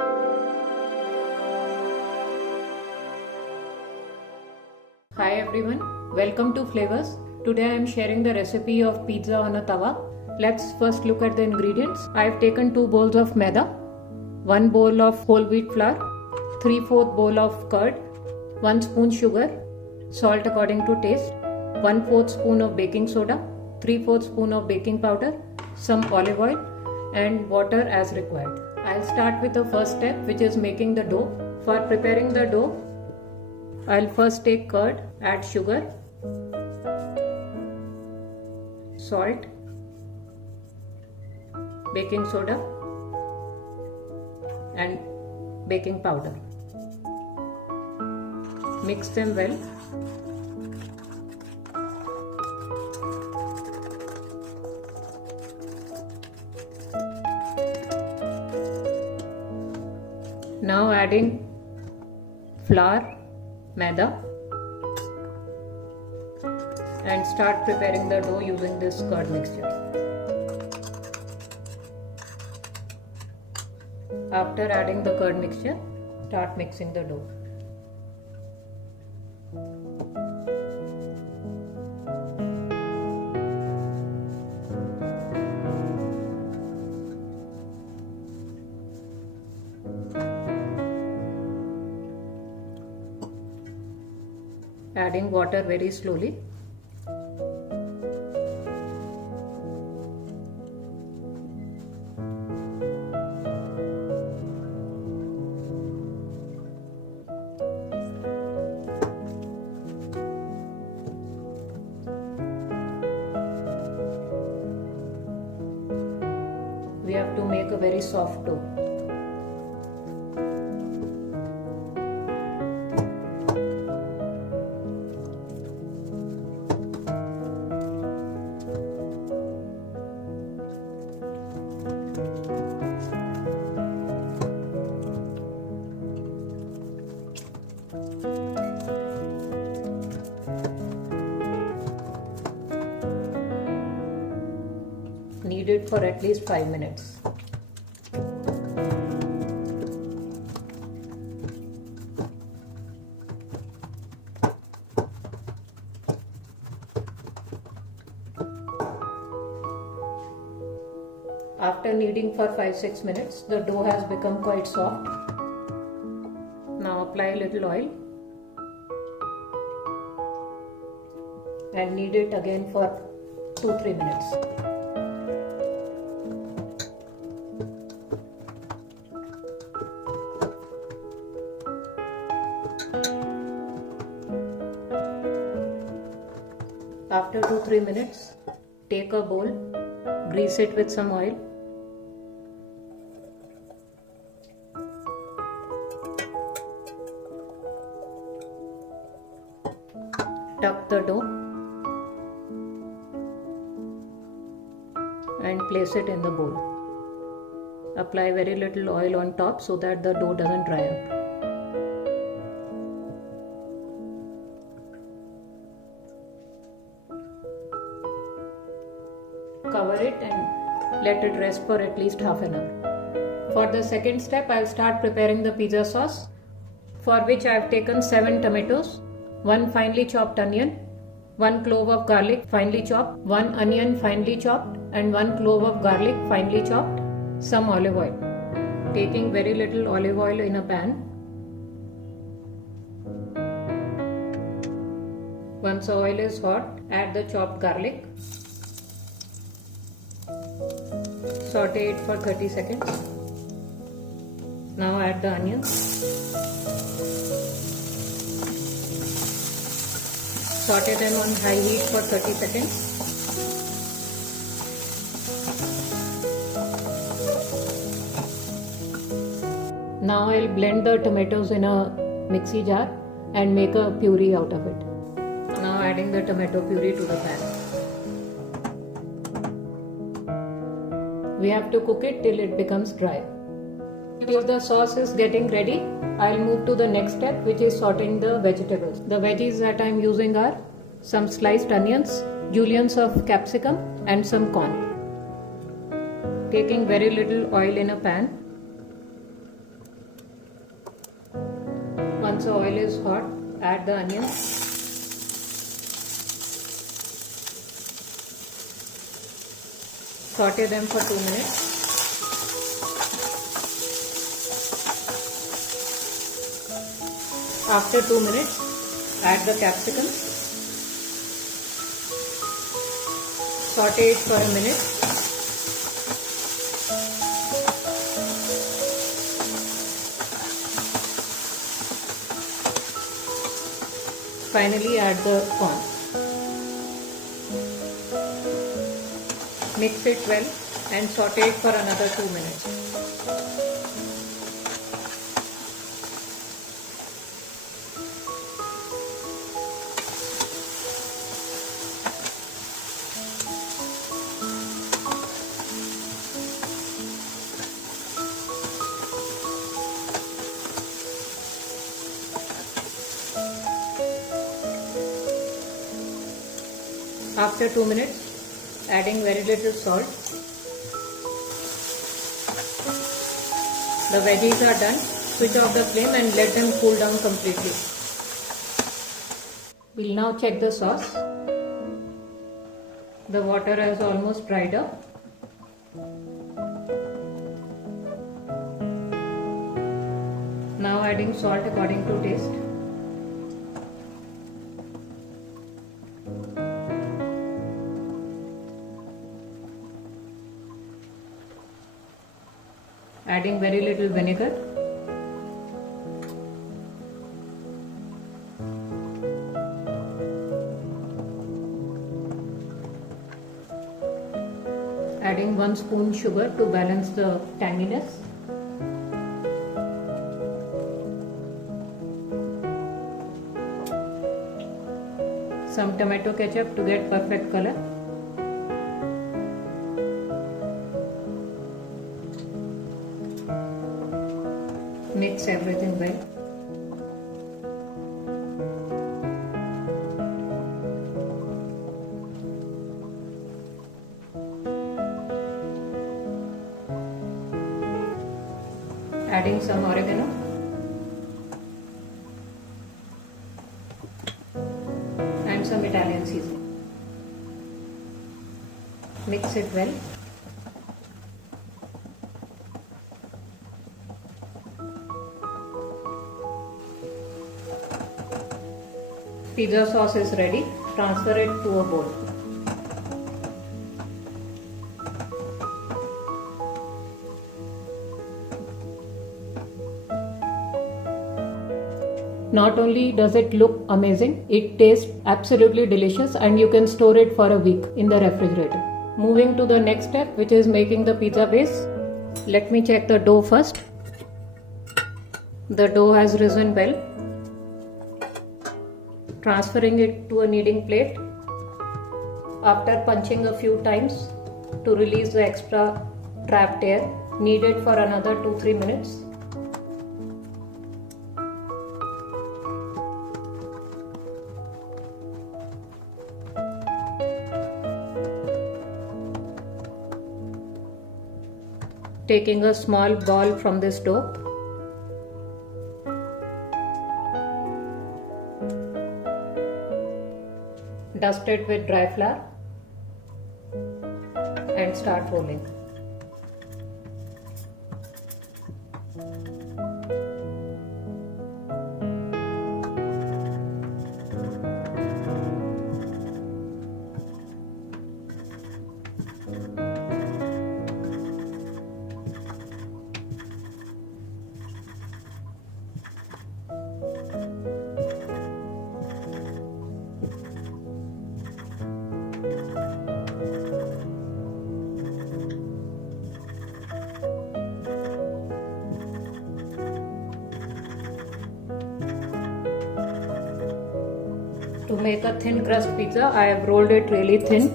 Hi everyone, welcome to Flavors. Today I am sharing the recipe of pizza on a tawa. Let's first look at the ingredients. I have taken 2 bowls of maida, 1 bowl of whole wheat flour, 3/4 bowl of curd, 1 spoon sugar, salt according to taste, 1/4 spoon of baking soda, 3/4 spoon of baking powder, some olive oil and water as required. I'll start with the first step, which is making the dough. For preparing the dough, I'll first take curd, add sugar, salt, baking soda and baking powder. Mix them well. Now adding flour, maida and start preparing the dough using this curd mixture. After adding the curd mixture, start mixing the dough. Adding water very slowly. We have to make a very soft dough. Knead it for at least 5 minutes. After kneading for 5-6 minutes, the dough has become quite soft. Now apply a little oil and knead it again for 2-3 minutes. After 2-3 minutes, take a bowl, grease it with some oil. Tuck the dough and place it in the bowl. Apply very little oil on top so that the dough doesn't dry up. Cover it and let it rest for at least half an hour. For the second step, I'll start preparing the pizza sauce, for which I have taken 7 tomatoes, 1 finely chopped onion, 1 clove of garlic finely chopped, 1 onion finely chopped and 1 clove of garlic finely chopped, some olive oil. Taking very little olive oil in a pan. Once the oil is hot, add the chopped garlic. Saute it for 30 seconds. Now add the onions. Saute them on high heat for 30 seconds. Now I'll blend the tomatoes in a mixie jar and make a puree out of it. Now adding the tomato puree to the pan. We have to cook it till it becomes dry. Till the sauce is getting ready, I'll move to the next step, which is sauteing the vegetables. The veggies that I'm using are some sliced onions, juliennes of capsicum and some corn. Taking very little oil in a pan, Once the oil is hot, add the onions. Saute them for 2 minutes. After 2 minutes, add the capsicum. Saute it for a minute. Finally, add the corn. Mix it well and saute it for another 2 minutes. After 2 minutes, adding very little salt. The veggies are done. Switch off the flame and let them cool down completely. We'll now check the sauce. The water has almost dried up. Now adding salt according to taste. Adding very little vinegar. Adding 1 spoon sugar to balance the tanginess. Some tomato ketchup to get perfect color. Mix everything well. Adding some oregano. And some Italian seasoning. Mix it well. Pizza sauce is ready. Transfer it to a bowl. Not only does it look amazing, it tastes absolutely delicious and you can store it for a week in the refrigerator. Moving to the next step, which is making the pizza base. Let me check the dough first. The dough has risen well. Transferring it to a kneading plate. After punching a few times to release the extra trapped air, knead it for another 2-3 minutes. Taking a small ball from this dough, dust it with dry flour and start rolling. To make a thin crust pizza, I have rolled it really thin.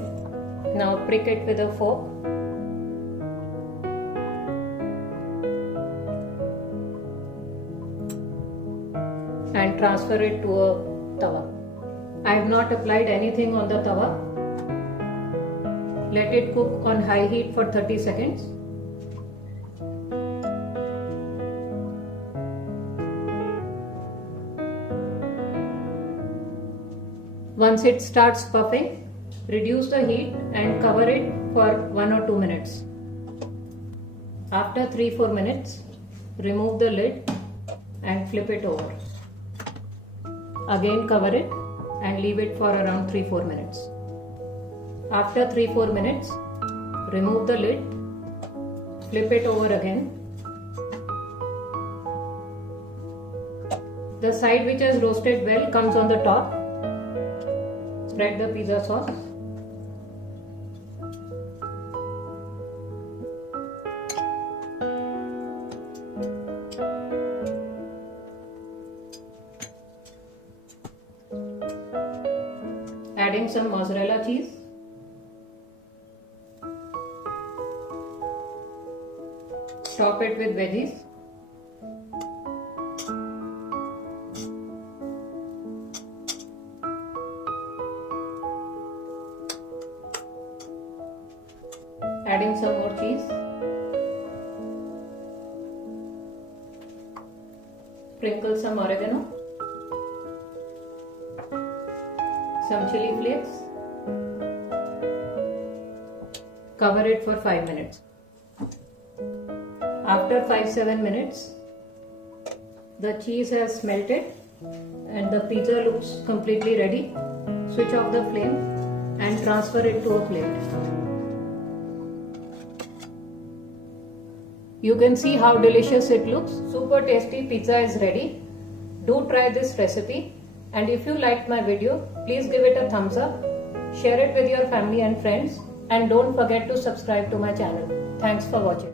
Now prick it with a fork. And transfer it to a tawa. I have not applied anything on the tawa. Let it cook on high heat for 30 seconds. Once it starts puffing, reduce the heat and cover it for 1 or 2 minutes. After 3-4 minutes, remove the lid and flip it over. Again cover it and leave it for around 3-4 minutes. After 3-4 minutes, remove the lid, flip it over again. The side which has roasted well comes on the top. Spread the pizza sauce. Adding some mozzarella cheese. Top it with veggies. Adding some more cheese. Sprinkle some oregano. Some chili flakes. Cover it for 5 minutes. After 5-7 minutes, the cheese has melted and the pizza looks completely ready. Switch off the flame and transfer it to a plate. You can see how delicious it looks. Super tasty pizza is ready. Do try this recipe. And if you liked my video, please give it a thumbs up, share it with your family and friends, and don't forget to subscribe to my channel. Thanks for watching.